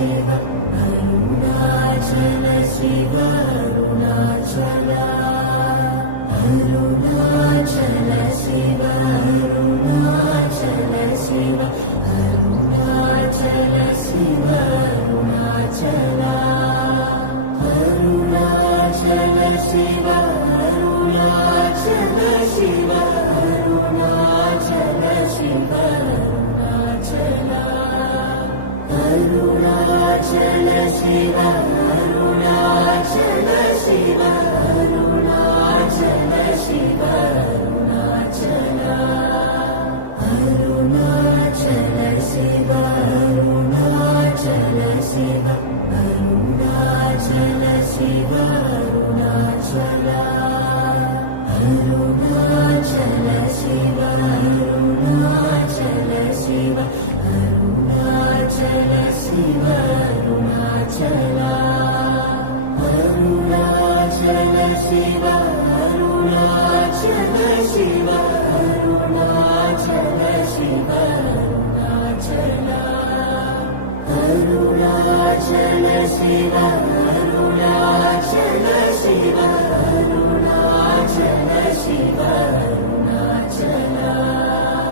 Shiv Arunachal Shiv Arunachal Arunachal Shiv Arunachal Shiv Arunachal Shiv Arunachal Arunachal Shiv Arunachal Shiv Arunachal Shiv Arunachal Arunachal Shiv Arunachal Shiv Arunachal Shiv Arunachal Arunachal Shiv Arunachal Shiv Arunachal Shiv Arunachal Arunachal Shiv Arunachal Shiv Arunachal Shiv Arunachal Arunachal Shiv Arunachal Shiv Arunachal Shiv Arunachal Arunachal Shiv Arunachal Shiv Arunachal Shiv